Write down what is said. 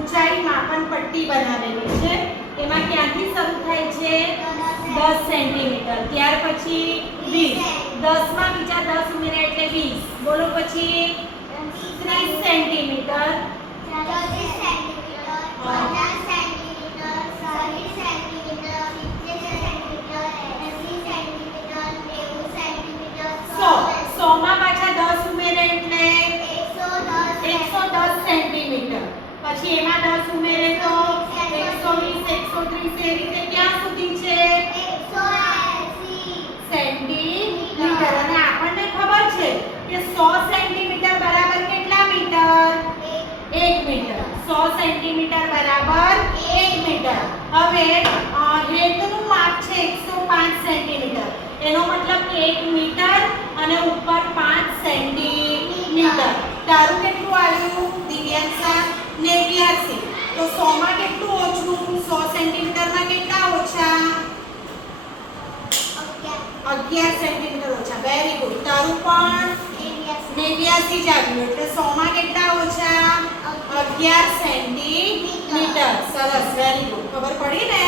ઊંચાઈ માપન પટ્ટી બનાવેલી છે એમાં ક્યાંથી શરૂ થાય છે 10 સેન્ટીમીટર ત્યાર પછી 20 10 માં બીજા 10 ઉમેર્યા એટલે 20 બોલો પછી 30 centimetre 40 centimetre 50 centimetre 60 centimetre 70 centimetre 80 centimetre 90 centimetre 100 માં પાછા 10 ઉમેરે એટલે 110 સેન્ટીમીટર પછી એમાં 10 ઉમેરે તો 120 130 એ રીતે ક્યાં સુધી છે 180 સેન્ટીમીટર અને આપણને ખબર છે કે 100 સેન્ટીમીટર બરાબર કેટલા મીટર 1 મીટર 100 સેન્ટીમીટર બરાબર 1 મીટર હવે હેતુનું માપ છે 105 સેન્ટીમીટર એનો મતલબ કે 1 મીટર અને ઉપર 5 સેન્ટીમીટર તારું કેટલું આવ્યું દિવ્યાંશા 89 તો 100 માં કેટલું ઓછું 100 સેન્ટીમીટરમાં કેટલા ઓછા 11 સેન્ટીમીટર ઓછા વેરી ગુડ તારું પણ 89 જ આવ્યું એટલે 100 માં કેટલા ઓછા 11 સેન્ટીમીટર સરસ વેરી ગુડ ખબર પડી ને